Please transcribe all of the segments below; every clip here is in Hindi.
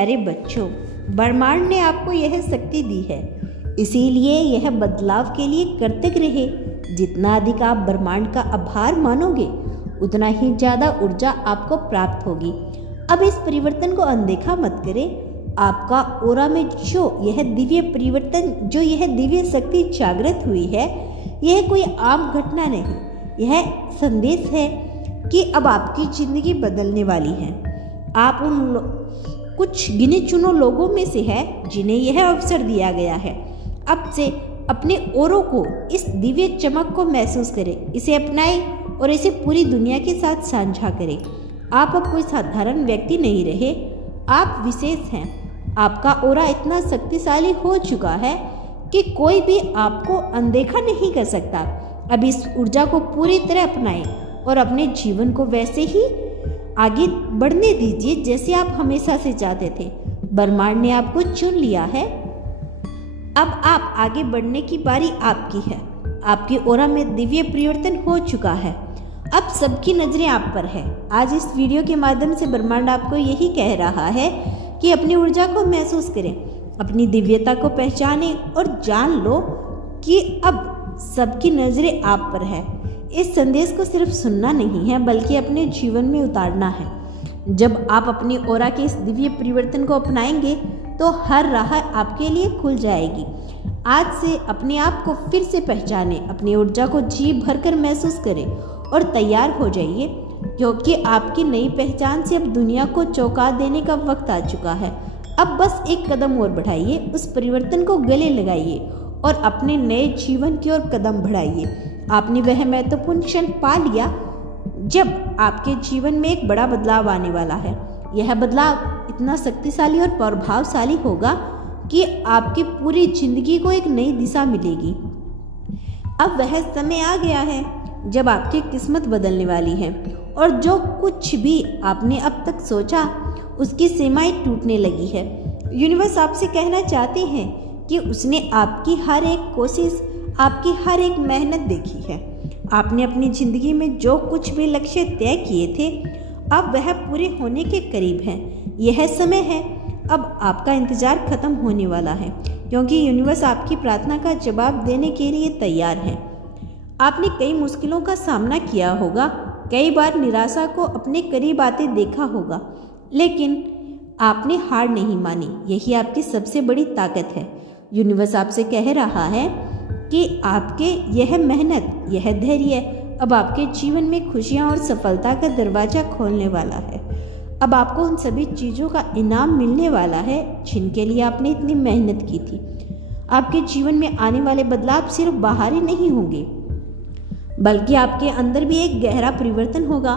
प्यारे बच्चों, ब्रह्मांड ने आपको यह शक्ति दी है, इसीलिए यह बदलाव के लिए कृतज्ञ रहे। जितना अधिक आप ब्रह्मांड का आभार मानोगे, उतना ही ज़्यादा ऊर्जा आपको प्राप्त होगी। अब इस परिवर्तन को अनदेखा मत करें। आपका ऑरा में जो यह दिव्य शक्ति जागृत हुई है, यह कोई आम घटना नहीं, यह संदेश है कि अब आपकी जिंदगी बदलने वाली है। आप उन कुछ गिने चुने लोगों में से है जिन्हें यह अवसर दिया गया है। अब से अपने औरों को, इस दिव्य चमक को महसूस करें, इसे अपनाएं और इसे पूरी दुनिया के साथ साझा करें। आप अब कोई साधारण व्यक्ति नहीं रहे, आप विशेष हैं। आपका ऑरा इतना शक्तिशाली हो चुका है कि कोई भी आपको अनदेखा नहीं कर सकता। अब इस ऊर्जा को पूरी तरह अपनाएं और अपने जीवन को वैसे ही आगे बढ़ने दीजिए जैसे आप हमेशा से चाहते थे। ब्रह्मांड ने आपको चुन लिया है। अब आप आगे बढ़ने की बारी आपकी है। आपके ऑरा में दिव्य परिवर्तन हो चुका है। अब सबकी नजरें आप पर है। आज इस वीडियो के माध्यम से ब्रह्मांड आपको यही कह रहा है कि अपनी ऊर्जा को महसूस करें, अपनी दिव्यता को पहचानें और जान लो कि अब सबकी नजरें आप पर है। इस संदेश को सिर्फ सुनना नहीं है, बल्कि अपने जीवन में उतारना है। जब आप अपनी ऑरा के इस दिव्य परिवर्तन को अपनाएंगे तो हर राह आपके लिए खुल जाएगी। आज से अपने आप को फिर से पहचानें, अपनी ऊर्जा को जी भरकर महसूस करें और तैयार हो जाइए, क्योंकि आपकी नई पहचान से अब दुनिया को चौंका देने का वक्त आ चुका है। अब बस एक कदम और बढ़ाइए, उस परिवर्तन को गले लगाइए और अपने नए जीवन की ओर कदम बढ़ाइए। आपने वह महत्वपूर्ण क्षण पा लिया जब आपके जीवन में एक बड़ा बदलाव आने वाला है। यह बदलाव इतना शक्तिशाली और प्रभावशाली होगा कि आपकी पूरी जिंदगी को एक नई दिशा मिलेगी। अब वह समय आ गया है जब आपकी किस्मत बदलने वाली है और जो कुछ भी आपने अब तक सोचा, उसकी सीमाएं टूटने लगी है। यूनिवर्स आपसे कहना चाहते हैं कि उसने आपकी हर एक कोशिश, आपकी हर एक मेहनत देखी है। आपने अपनी जिंदगी में जो कुछ भी लक्ष्य तय किए थे, अब वह पूरे होने के करीब हैं। यह समय है, अब आपका इंतजार खत्म होने वाला है, क्योंकि यूनिवर्स आपकी प्रार्थना का जवाब देने के लिए तैयार है। आपने कई मुश्किलों का सामना किया होगा, कई बार निराशा को अपने करीब आते देखा होगा, लेकिन आपने हार नहीं मानी। यही आपकी सबसे बड़ी ताकत है। यूनिवर्स आपसे कह रहा है कि आपके यह मेहनत, यह धैर्य अब आपके जीवन में खुशियां और सफलता का दरवाजा खोलने वाला है। अब आपको उन सभी चीज़ों का इनाम मिलने वाला है जिनके लिए आपने इतनी मेहनत की थी। आपके जीवन में आने वाले बदलाव सिर्फ बाहरी नहीं होंगे, बल्कि आपके अंदर भी एक गहरा परिवर्तन होगा।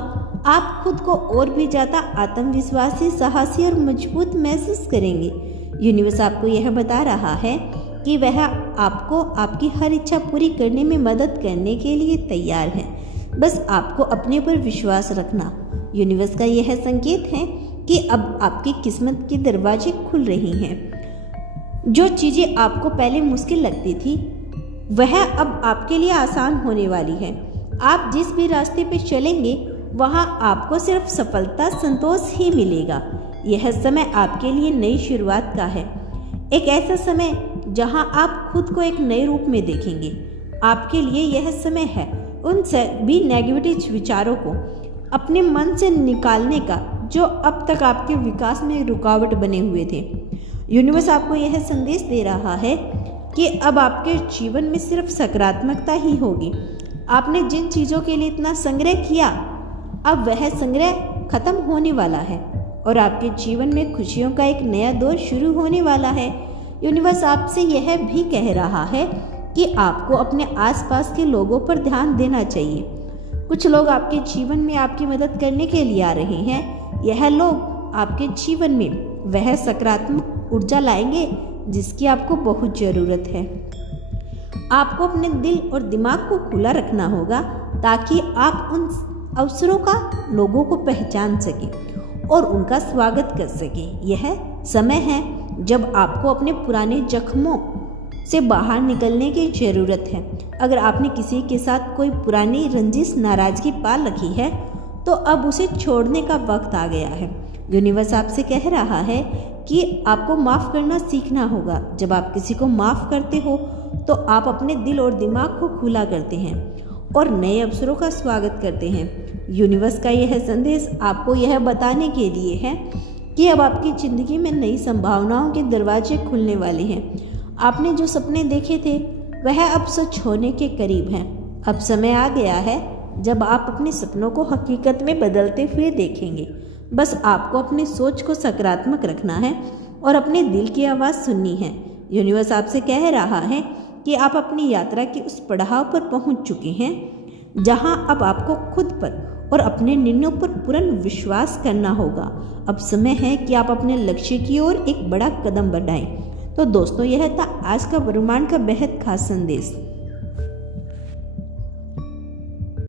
आप खुद को और भी ज़्यादा आत्मविश्वासी, साहसी और मजबूत महसूस करेंगे। यूनिवर्स आपको यह बता रहा है कि वह आपको आपकी हर इच्छा पूरी करने में मदद करने के लिए तैयार है। बस आपको अपने पर विश्वास रखना। यूनिवर्स का यह संकेत है कि अब आपकी किस्मत के दरवाजे खुल रही हैं। जो चीज़ें आपको पहले मुश्किल लगती थी, वह अब आपके लिए आसान होने वाली है। आप जिस भी रास्ते पे चलेंगे, वहाँ आपको सिर्फ सफलता, संतोष ही मिलेगा। यह समय आपके लिए नई शुरुआत का है, एक ऐसा समय जहाँ आप खुद को एक नए रूप में देखेंगे। आपके लिए यह समय है उन सभी नेगेटिव विचारों को अपने मन से निकालने का जो अब तक आपके विकास में रुकावट बने हुए थे। यूनिवर्स आपको यह संदेश दे रहा है कि अब आपके जीवन में सिर्फ सकारात्मकता ही होगी। आपने जिन चीज़ों के लिए इतना संग्रह किया, अब वह संग्रह खत्म होने वाला है और आपके जीवन में खुशियों का एक नया दौर शुरू होने वाला है। यूनिवर्स आपसे यह भी कह रहा है कि आपको अपने आसपास के लोगों पर ध्यान देना चाहिए। कुछ लोग आपके जीवन में आपकी मदद करने के लिए आ रहे हैं। यह लोग आपके जीवन में वह सकारात्मक ऊर्जा लाएंगे जिसकी आपको बहुत ज़रूरत है। आपको अपने दिल और दिमाग को खुला रखना होगा ताकि आप उन अवसरों का, लोगों को पहचान सकें और उनका स्वागत कर सकें। यह समय है जब आपको अपने पुराने जख्मों से बाहर निकलने की ज़रूरत है। अगर आपने किसी के साथ कोई पुरानी रंजिश, नाराज़गी पाल रखी है, तो अब उसे छोड़ने का वक्त आ गया है। यूनिवर्स आपसे कह रहा है कि आपको माफ़ करना सीखना होगा। जब आप किसी को माफ़ करते हो तो आप अपने दिल और दिमाग को खुला करते हैं और नए अवसरों का स्वागत करते हैं। यूनिवर्स का यह संदेश आपको यह बताने के लिए है कि अब आपकी ज़िंदगी में नई संभावनाओं के दरवाजे खुलने वाले हैं। आपने जो सपने देखे थे वह अब सच होने के करीब हैं। अब समय आ गया है जब आप अपने सपनों को हकीकत में बदलते हुए देखेंगे। बस आपको अपनी सोच को सकारात्मक रखना है और अपने दिल की आवाज़ सुननी है। यूनिवर्स आपसे कह रहा है कि आप अपनी यात्रा के उस पड़ाव पर पहुंच चुके हैं जहां अब आपको खुद पर और अपने निर्णयों पर पूर्ण विश्वास करना होगा। अब समय है कि आप अपने लक्ष्य की ओर एक बड़ा कदम बढ़ाएं। तो दोस्तों, यह था आज का ब्रह्मांड का बेहद खास संदेश।